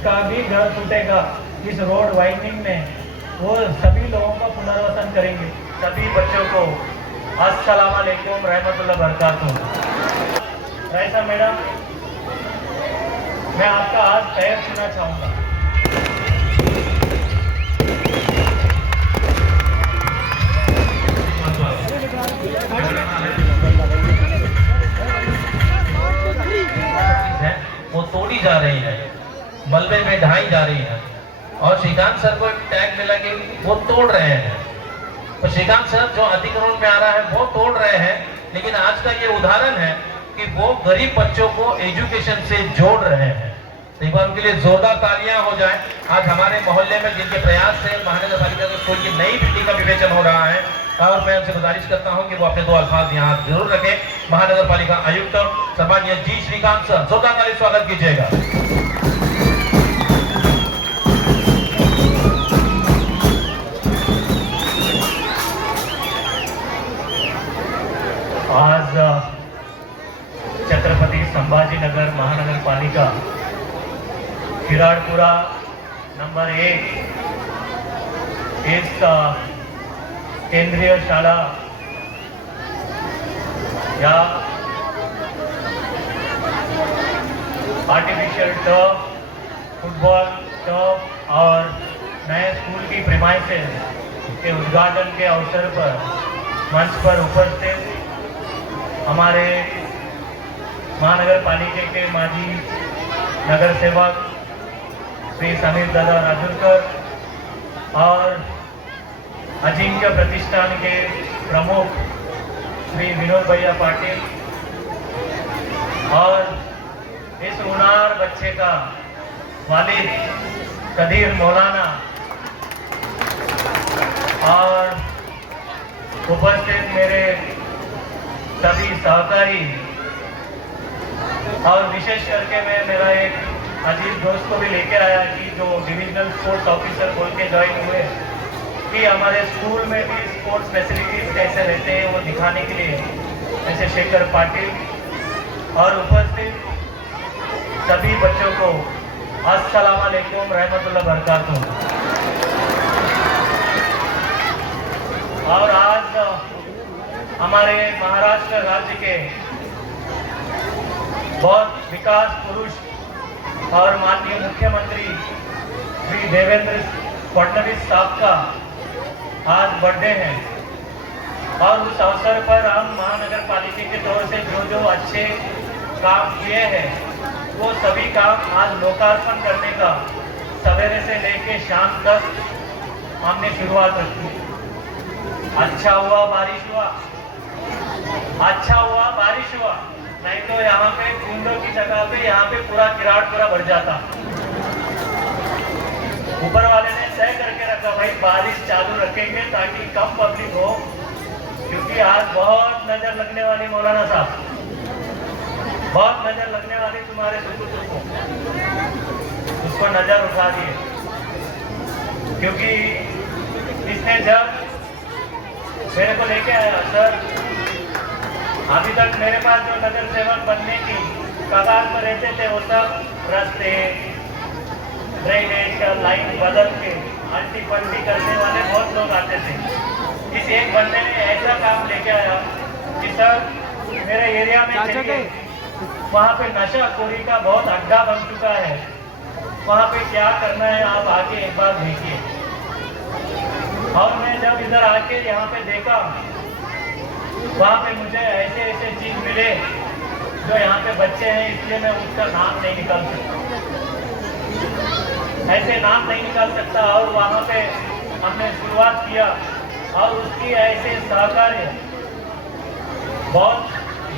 जिसका भी घर टूटेगा इस रोड वाइंडिंग में, वो सभी लोगों का पुनर्वसन करेंगे। सभी बच्चों को अस्सलाम वालेकुम रहमतुल्लाह बरकातुहू। राइसा मैडम, मैं आपका आज पैर छूना चाहूँगा। वो तोड़ी जा रही है, मलबे में ढाई जा रही है और श्रीकांत सर को टैग मिला कि वो तोड़ रहे हैं। तो श्रीकांत सर जो अतिक्रमण में आ रहा है वो तोड़ रहे हैं, लेकिन आज का ये उदाहरण है कि वो गरीब बच्चों को एजुकेशन से जोड़ रहे हैं। तो एक बार उनके लिए जोरदार तालियां हो जाए। आज हमारे मोहल्ले में जिनके प्रयास से महानगर पालिका स्कूल की नई बिल्डिंग का विवेचन हो रहा है, और मैं उनसे गुजारिश करता हूं कि वो अपने दो अल्फाज यहाँ जरूर रखें। महानगर पालिका आयुक्त सम्माननीय जी श्रीकांत सर, जोरदार ताली स्वागत कीजिएगा। आज छत्रपति संभाजीनगर महानगर पालिका किराड़पुरा नंबर 1 इस केंद्रीय शाला या आर्टिफिशियल टर्फ, फुटबॉल टर्फ और नए स्कूल की प्रीमाइसेस के उद्घाटन के अवसर पर मंच पर उपस्थित हमारे महानगर पालिका के माजी नगर सेवक श्री समीर दादा राजूरकर और अजिंक्य प्रतिष्ठान के प्रमुख श्री विनोद भैया पाटिल और इस उनार बच्चे का वालिद कदीर मौलाना और उपस्थित मेरे सभी सहकारी, और विशेष करके मैं मेरा एक अजीज दोस्त को भी लेके आया कि जो डिविजनल स्पोर्ट्स ऑफिसर बोल के ज्वाइन हुए कि हमारे स्कूल में भी स्पोर्ट्स फैसिलिटीज कैसे रहते हैं वो दिखाने के लिए, जैसे शेखर पाटिल और उपस्थित सभी बच्चों को अस्सलाम वालेकुम रहमतुल्लाह बरकातुहू। और आज हमारे महाराष्ट्र राज्य के बहुत विकास पुरुष और माननीय मुख्यमंत्री श्री देवेंद्र फडणवीस साहब का आज बर्थडे है, और उस अवसर पर हम महानगर पालिका के तौर से जो जो अच्छे काम किए हैं वो सभी काम आज लोकार्पण करने का सवेरे से लेके शाम तक हमने शुरुआत रखी। अच्छा हुआ बारिश हुआ, अच्छा हुआ बारिश हुआ, नहीं तो यहाँ पे बूंदों की जगह पे यहाँ पे पूरा किराड़पुरा भर जाता। ऊपर वाले ने तय करके रखा भाई बारिश चालू रखेंगे ताकि कम पब्लिक हो, क्योंकि आज बहुत नजर लगने वाली मौलाना साहब, बहुत नजर लगने वाली तुम्हारे सुपुत्र को, उसको नजर उठा दिए। क्योंकि इसने जब मेरे को लेके आया, सर अभी तक मेरे पास जो नगर सेवक बनने की कगार पर रहते थे वो सब रास्ते ड्रेनेज का लाइन बदल के अल्टी पल्टी करने वाले बहुत लोग आते थे। इस एक बंदे ने ऐसा काम लेके आया कि सर मेरे एरिया में चलिए, वहाँ पे नशाखोरी का बहुत अड्डा बन चुका है, वहाँ पे क्या करना है आप आके एक बार देखिए। और मैं जब इधर आके यहाँ पे देखा, वहाँ पे मुझे ऐसे ऐसे चीज मिले जो यहाँ पे बच्चे हैं, इसलिए मैं उसका नाम नहीं निकाल सकता, ऐसे नाम नहीं निकाल सकता। और वहाँ पे हमने शुरुआत किया और उसकी ऐसे सहकार्य, बहुत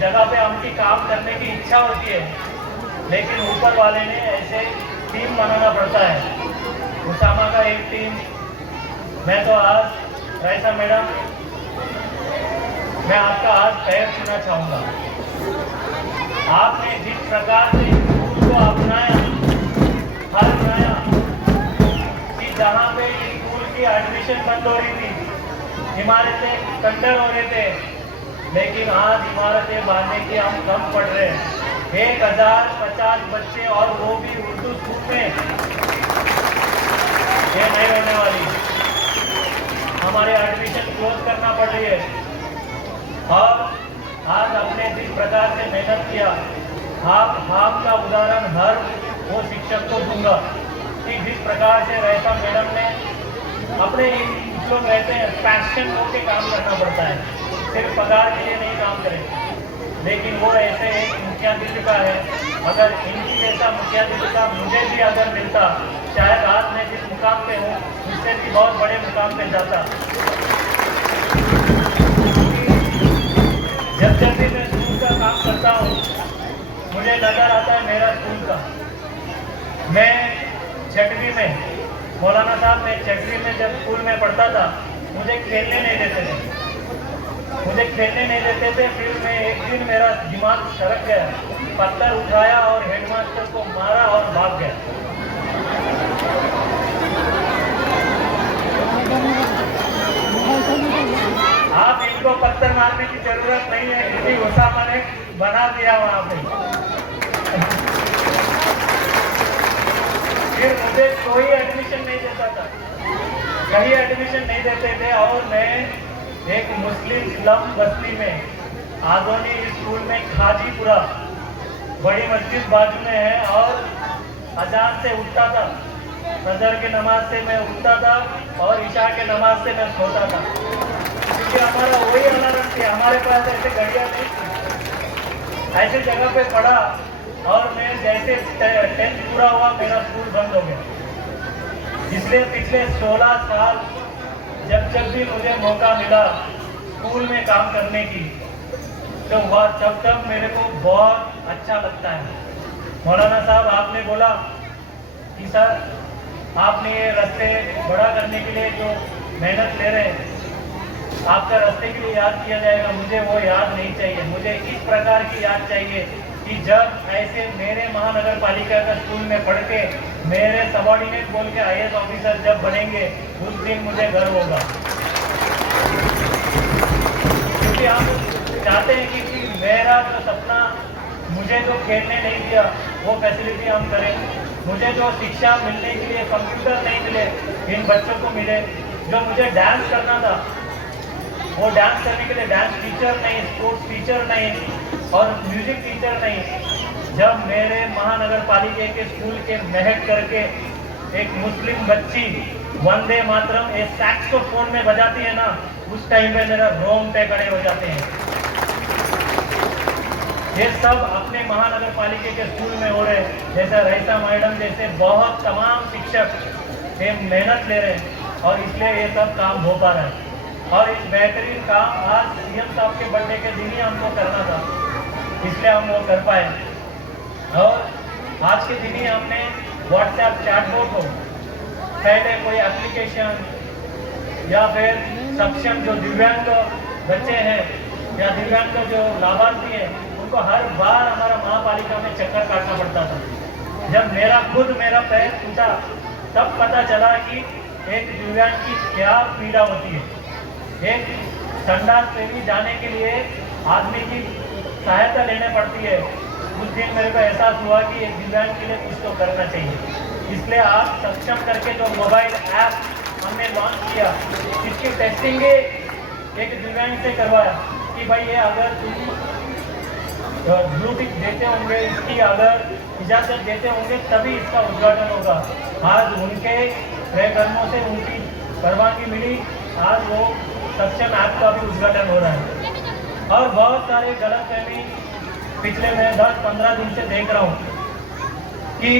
जगह पे हमकी काम करने की इच्छा होती है, लेकिन ऊपर वाले ने ऐसे टीम बनाना पड़ता है। उसामा का एक टीम, मैं तो आज राइसा मैडम, मैं आपका आज पैर छूना चाहूँगा। आपने जिस प्रकार से स्कूल को अपनाया, हर बनाया कि जहाँ पे स्कूल की एडमिशन बंद हो रही थी, इमारतें खंडर हो रहे थे, लेकिन आज इमारतें बांधने की हम कम पड़ रहे हैं। 1050 बच्चे और वो भी उर्दू स्कूल में नहीं होने वाली। हमारे एडमिशन क्लोज करना पड़ रही है। और आज अपने जिस प्रकार से मेहनत किया, आपका उदाहरण हर वो शिक्षक को दूंगा कि जिस प्रकार से रहता मैडम ने अपने कुछ लोग रहते हैं पैशन होके काम करना पड़ता है, सिर्फ पगार के लिए नहीं काम करें। लेकिन वो ऐसे एक मुख्याध्यापिका है, अगर इनकी जैसा मुख्याध्यापिका मुझे भी अगर मिलता, शायद आज मैं जिस मुकाम पे हूँ उससे भी बहुत बड़े मुकाम पे जाता। जब भी मैं स्कूल का काम करता हूँ, मुझे नजर आता है मेरा स्कूल का। मैं छठवीं में, मौलाना साहब मैं छठवीं में जब स्कूल में पढ़ता था, मुझे खेलने नहीं देते थे। फिर मैं एक दिन मेरा दिमाग सरक गया, पत्थर उठाया और हेडमास्टर को मारा और भाग गया। आप इनको पत्थर मारने की जरूरत नहीं है, क्योंकि उसामा ने बना दिया वहां पे। फिर मुझे कोई एडमिशन नहीं देता था, कहीं एडमिशन नहीं देते थे। और मैं एक मुस्लिम स्लम बस्ती में आदोनी स्कूल में खाजीपुरा, बड़ी मस्जिद बाजू में है, और अजान से उठता था, फजर की नमाज से मैं उठता था और इशा के नमाज से मैं सोता था, क्योंकि हमारा वही अलार्म थी। हमारे पास ऐसे घड़ियां नहीं थी। ऐसे जगह पे पढ़ा और मैं जैसे 10th पूरा हुआ मेरा स्कूल बंद हो गया। इसलिए पिछले 16 साल जब भी मुझे मौका मिला स्कूल में काम करने की, तो वह तब मेरे को बहुत अच्छा लगता है। मौलाना साहब आपने बोला कि सर आपने ये रास्ते बड़ा करने के लिए जो मेहनत ले रहे हैं, आपका रास्ते के लिए याद किया जाएगा। मुझे वो याद नहीं चाहिए, मुझे इस प्रकार की याद चाहिए कि जब ऐसे मेरे महानगर पालिका का स्कूल में पढ़ के मेरे सबॉर्डिनेट बोल के IAS ऑफिसर जब बनेंगे, उस दिन मुझे गर्व होगा। क्योंकि हम चाहते हैं कि मेरा जो सपना, मुझे जो खेलने नहीं दिया वो फैसिलिटी हम करें, मुझे जो शिक्षा मिलने के लिए कंप्यूटर नहीं मिले, इन बच्चों को मिले। जो मुझे डांस करना था, वो डांस करने के लिए डांस टीचर नहीं, स्पोर्ट्स टीचर नहीं और म्यूजिक टीचर नहीं। जब मेरे महानगर पालिका के स्कूल के महक करके एक मुस्लिम बच्ची वंदे मातरम एक सैक्सोफोन में बजाती है ना, उस टाइम पे मेरा रोंगटे खड़े हो जाते हैं। ये सब अपने महानगर पालिका के स्कूल में हो रहे हैं। जैसा रईसा मैडम जैसे बहुत तमाम शिक्षक ये मेहनत ले रहे हैं और इसलिए ये सब काम हो पा रहा है। और इस बेहतरीन काम आज CM साहब के बर्थडे के दिन ही हमको करना था, इसलिए हम वो कर पाए। और आज के दिन ही हमने WhatsApp चैटबॉट हो, पहले कोई एप्लीकेशन या फिर सक्षम जो दिव्यांग बच्चे हैं या दिव्यांग जो लाभार्थी हैं, उनको हर बार हमारा महापालिका में चक्कर काटना पड़ता था। जब मेरा पैर टूटा, तब पता चला कि एक दिव्यांग की क्या पीड़ा होती है। एक संडास पे भी जाने के लिए आदमी की सहायता लेने पड़ती है। उस दिन मेरे को एहसास हुआ कि एक दिव्यांग के लिए कुछ तो करना चाहिए। इसलिए आप सक्षम करके जो मोबाइल ऐप हमने लॉन्च किया, इसकी टेस्टिंग एक दिव्यांग से करवाया कि भाई ये अगर तुम ब्लूटिक देते होंगे, इसकी अगर इजाज़त देते होंगे तभी इसका उद्घाटन होगा। आज उनके प्रकर्मों से उनकी परवानगी मिली, आज वो सक्षम ऐप का भी उद्घाटन हो रहा है। और बहुत सारे गलतफहमी पिछले मैं 10-15 दिन से देख रहा हूँ कि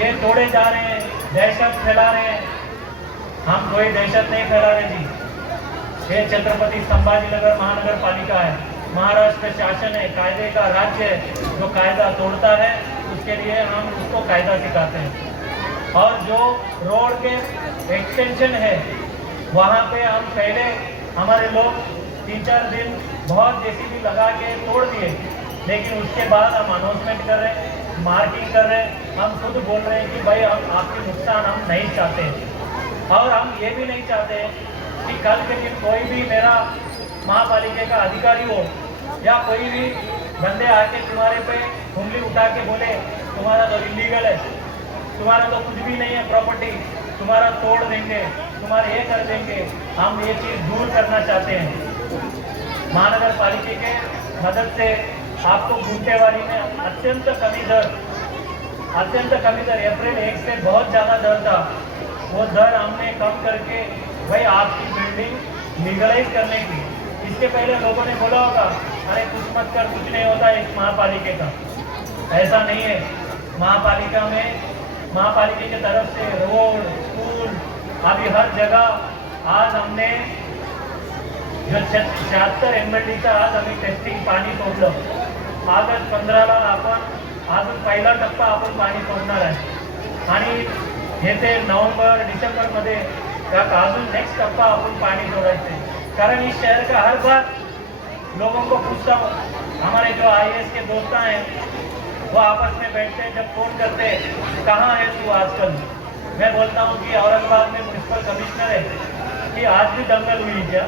ये तोड़े जा रहे हैं, दहशत फैला रहे हैं। हम कोई दहशत नहीं फैला रहे जी। ये छत्रपति संभाजीनगर महानगर पालिका है, महाराष्ट्र शासन है, कायदे का राज्य है। जो कायदा तोड़ता है उसके लिए हम उसको कायदा सिखाते हैं। और जो रोड के एक्सटेंशन है, वहाँ पे हम पहले हमारे लोग 3-4 दिन बहुत JCB लगा के तोड़ दिए, लेकिन उसके बाद हम अनाउंसमेंट कर रहे हैं, मार्किंग कर रहे हैं, हम खुद बोल रहे हैं कि भाई हम आपकी नुकसान हम नहीं चाहते। और हम ये भी नहीं चाहते कि कल के दिन कोई भी मेरा महापालिका का अधिकारी हो या कोई भी बंदे आके तुम्हारे पे उंगली उठा के बोले तुम्हारा तो इलीगल है, तुम्हारा तो कुछ भी नहीं है प्रॉपर्टी, तुम्हारा तोड़ देंगे, तुम्हारे ये कर देंगे, हम ये चीज़ दूर करना चाहते हैं। महानगर पालिका के मदद से आपको गुंटेवारी में अत्यंत कमी दर अप्रैल 1 से बहुत ज़्यादा दर था, वो दर हमने कम करके भाई आपकी बिल्डिंग लीगलाइज करने की। इसके पहले लोगों ने बोला होगा अरे कुछ मत कर, कुछ नहीं होता इस महापालिका का। ऐसा नहीं है। महापालिका की तरफ से रोड, स्कूल, अभी हर जगह आज हमने जो 76 MLD का आज आम्ही टेस्टिंग पाणी सोडलं। ऑगस्ट 15ला आपण अजून पहिला टप्पा आपण पाणी सोडणार आहे आणि येते नवंबर डिसेंबरमध्ये अजून नेक्स्ट टप्पा आपण पाणी सोडायचे। कारण इस शहर का हर बार लोगों को पूछता हूँ, हमारे जो IAS के दोस्त हैं वो आपस में बैठते हैं, जब फोन करते हैं कहाँ है तू आजकल, मैं बोलता हूँ कि औरंगाबाद में म्यूनसिपल कमिश्नर है कि आज भी दंगल हुई क्या।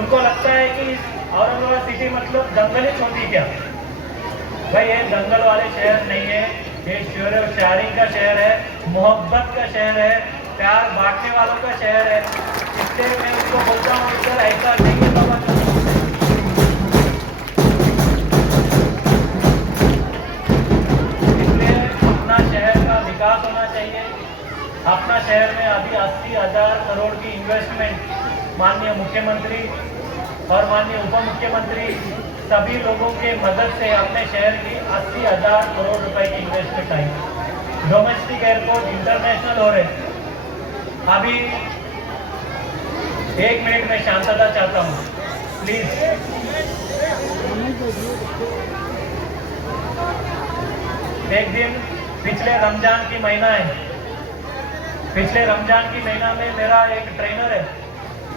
उनको लगता है कि औरंगाबाद सिटी मतलब दंगल ही होती क्या। भाई ये दंगल वाले शहर नहीं है, ये शेयरिंग का शहर है, मोहब्बत का शहर है, प्यार बांटने वालों का शहर है। इसलिए मैं उनको बोलता हूँ सर ऐसा नहीं है बाबा। इसलिए अपना शहर का विकास होना चाहिए। अपना शहर में अभी 80,000 करोड़ की इन्वेस्टमेंट माननीय मुख्यमंत्री और माननीय उप मुख्यमंत्री सभी लोगों के मदद से अपने शहर की 80,000 करोड़ रुपए की इन्वेस्टमेंट आई। डोमेस्टिक एयरपोर्ट इंटरनेशनल हो रहे। अभी 1 मिनट में शांतता चाहता हूँ प्लीज। एक दिन पिछले रमजान की महीना है, पिछले रमजान की महीना में मेरा एक ट्रेनर है,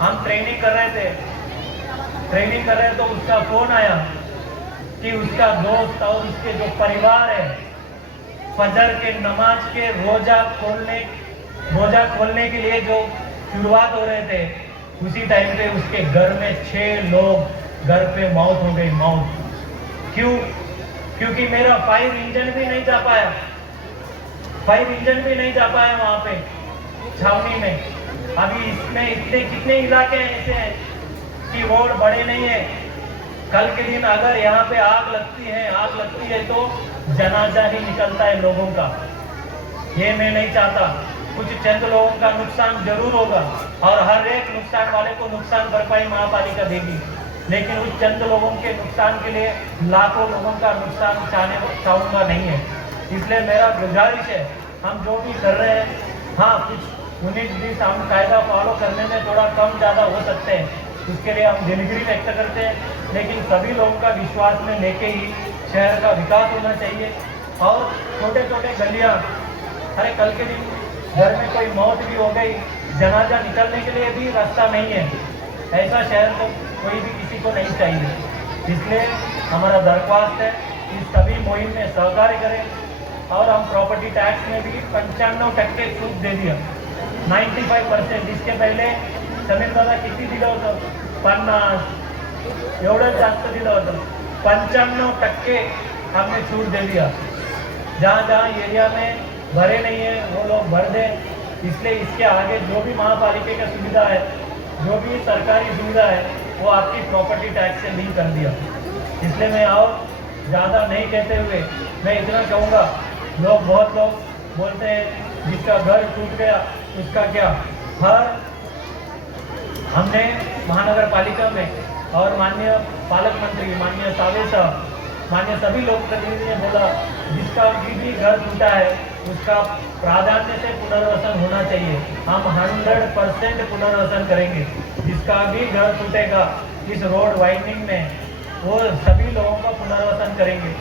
हम ट्रेनिंग कर रहे तो उसका फोन आया कि उसका दोस्त और उसके जो परिवार है फजर के नमाज के रोजा खोलने के लिए जो शुरुआत हो रहे थे, उसी टाइम पे उसके घर में 6 लोग घर पे मौत हो गई। मौत क्यों? क्योंकि मेरा फायर इंजन भी नहीं जा पाया, वहां पे छावनी में। अभी इसमें इतने कितने इलाके ऐसे हैं कि रोड बड़े नहीं है। कल के दिन अगर यहाँ पे आग लगती है तो जनाजा ही निकलता है लोगों का। ये मैं नहीं चाहता। कुछ चंद लोगों का नुकसान जरूर होगा और हर एक नुकसान वाले को नुकसान भरपाई महापालिका देगी, लेकिन उस चंद लोगों के नुकसान के लिए लाखों लोगों का नुकसान चाहूँगा नहीं है। इसलिए मेरा गुजारिश है, हम जो भी कर रहे हैं, हाँ कुछ 19-20 हम कायदा फॉलो करने में थोड़ा कम ज़्यादा हो सकते हैं, उसके लिए हम दिलगिरी व्यक्त करते हैं, लेकिन सभी लोगों का विश्वास में लेके ही शहर का विकास होना चाहिए। और छोटे छोटे गलियाँ, अरे कल के दिन घर में कोई मौत भी हो गई, जनाजा निकलने के लिए भी रास्ता नहीं है, ऐसा शहर तो कोई भी किसी को नहीं चाहिए। इसलिए हमारा दरख्वास्त है कि सभी मुहिम में सहकार्य करें और हम प्रॉपर्टी टैक्स में भी 95% छूट दे दिया, 95%। इसके पहले समीर दादा किती दिलं होतं? 50 एवढं जास्त दिलं होतं। 95% हमने छूट दे दिया। जहाँ एरिया में भरे नहीं है वो लोग भर दें। इसलिए इसके आगे जो भी महापालिका का सुविधा है, जो भी सरकारी सुविधा है, वो आपकी प्रॉपर्टी टैक्स से लिंक कर दिया। इसलिए मैं और ज़्यादा नहीं कहते हुए मैं इतना कहूँगा, बहुत लोग बोलते हैं जिसका घर टूट गया उसका क्या। हमने महानगर पालिका में और माननीय पालक मंत्री माननीय सावे साहब, माननीय सभी लोग प्रतिनिधि ने बोला जिसका भी घर टूटा है उसका प्राधान्य से पुनर्वसन होना चाहिए। हम 100% पुनर्वसन करेंगे। जिसका भी घर टूटेगा इस रोड वाइंडिंग में, वो सभी लोगों का पुनर्वसन करेंगे।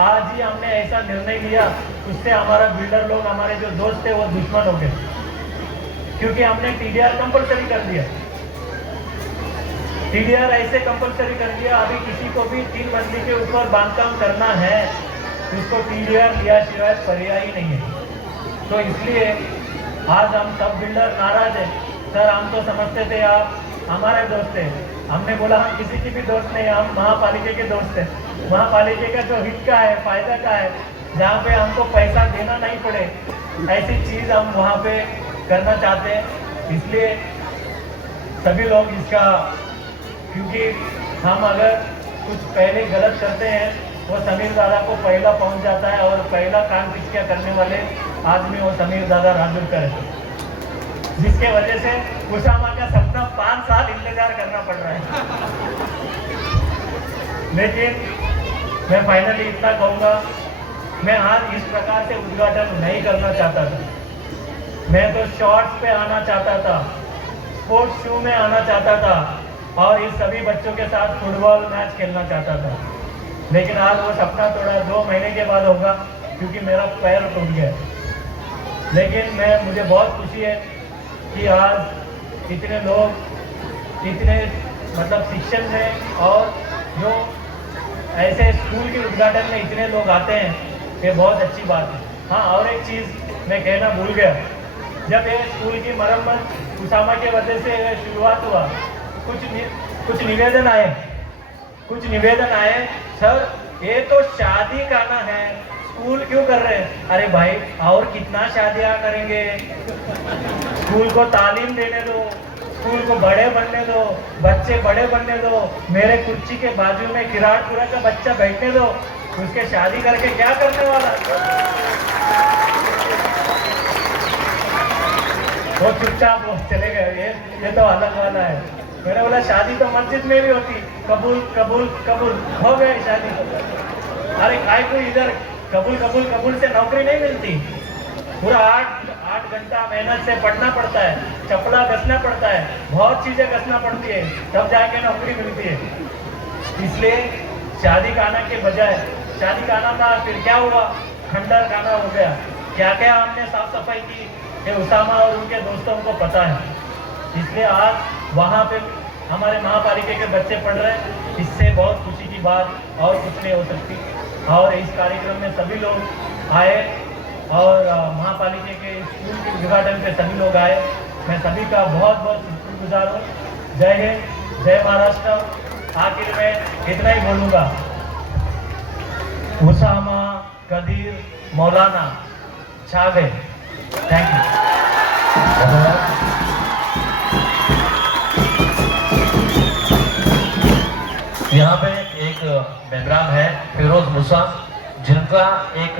आज ही हमने ऐसा निर्णय लिया, उससे हमारा बिल्डर लोग, हमारे जो दोस्त थे वो दुश्मन हो गए, क्योंकि हमने TDR कंपल्सरी कर दिया। TDR ऐसे कंपल्सरी कर दिया, अभी किसी को भी 3 मंजिल के ऊपर बांधकाम करना है उसको TDR लिया सिवाय पर्याय ही नहीं है। तो इसलिए आज हम सब बिल्डर नाराज है। सर हम तो समझते थे आप हमारे दोस्त हैं। हमने बोला हम किसी की भी दोस्त नहीं, हम महापालिका के दोस्त हैं। महापालिका का जो हित का है, फायदा का है, जहाँ पे हमको पैसा देना नहीं पड़े, ऐसी चीज़ हम वहाँ पे करना चाहते हैं। इसलिए सभी लोग इसका, क्योंकि हम अगर कुछ पहले गलत करते हैं वो समीर दादा को पहला पहुंच जाता है, और पहला कान पिचकिया करने वाले आदमी वो समीर दादा राजूरकर है, जिसके वजह से उसामा का सपना 5 साल इंतजार करना पड़ रहा है। लेकिन मैं फाइनली इतना कहूँगा, मैं आज इस प्रकार से उद्घाटन नहीं करना चाहता था। मैं तो शॉर्ट्स पे आना चाहता था, स्पोर्ट्स शू में आना चाहता था, और इस सभी बच्चों के साथ फुटबॉल मैच खेलना चाहता था। लेकिन आज वो सपना थोड़ा 2 महीने के बाद होगा, क्योंकि मेरा पैर टूट गया। लेकिन मुझे बहुत खुशी है कि आज इतने लोग, इतने मतलब शिक्षण में, और जो ऐसे स्कूल के उद्घाटन में इतने लोग आते हैं, ये बहुत अच्छी बात है। हाँ, और एक चीज़ मैं कहना भूल गया, जब ये स्कूल की मरम्मत उसामा के वजह से शुरुआत हुआ, कुछ निवेदन आए, सर ये तो शादी करना है, स्कूल क्यों कर रहे हैं? अरे भाई, और कितना शादियाँ करेंगे? स्कूल को तालीम देने दो, स्कूल को बड़े बनने दो, बच्चे बड़े बनने दो, मेरे कुर्सी के बाजू में किराड़पुरा का बच्चा बैठने दो, उसके शादी करके क्या करने वाला? वो चुपचाप वो चले गए, ये तो अलग वाला है। मैंने बोला शादी तो मस्जिद में भी होती, कबूल कबूल कबूल, हो गए शादी। अरे काय को इधर कबूल कबूल कबूल से नौकरी नहीं मिलती, पूरा 8 घंटा मेहनत से पढ़ना पड़ता है, चपला कसना पड़ता है, बहुत चीजें कसना पड़ती है, तब जाके नौकरी मिलती है। इसलिए शादी खाना के बजाय, शादी खाना था, फिर क्या हुआ, खंडर खाना हो गया। क्या क्या हमने साफ सफाई की, ये उसामा और उनके दोस्तों को पता है। इसलिए आज वहाँ पे हमारे महापालिका के बच्चे पढ़ रहे हैं, इससे बहुत खुशी की बात और कुछ नहीं हो सकती। और इस कार्यक्रम में सभी लोग आए, और महापालिका के स्कूल के उद्घाटन पे सभी लोग आए। मैं सभी का बहुत बहुत शुक्रगुजार हूँ। जय हिंद, जय महाराष्ट्र। आखिर में इतना ही बोलूँगा, उसामा, कदीर, मौलाना छा गए। Thank you. यहाँ पे एक मेहमान है फिरोज मूसा, जिनका एक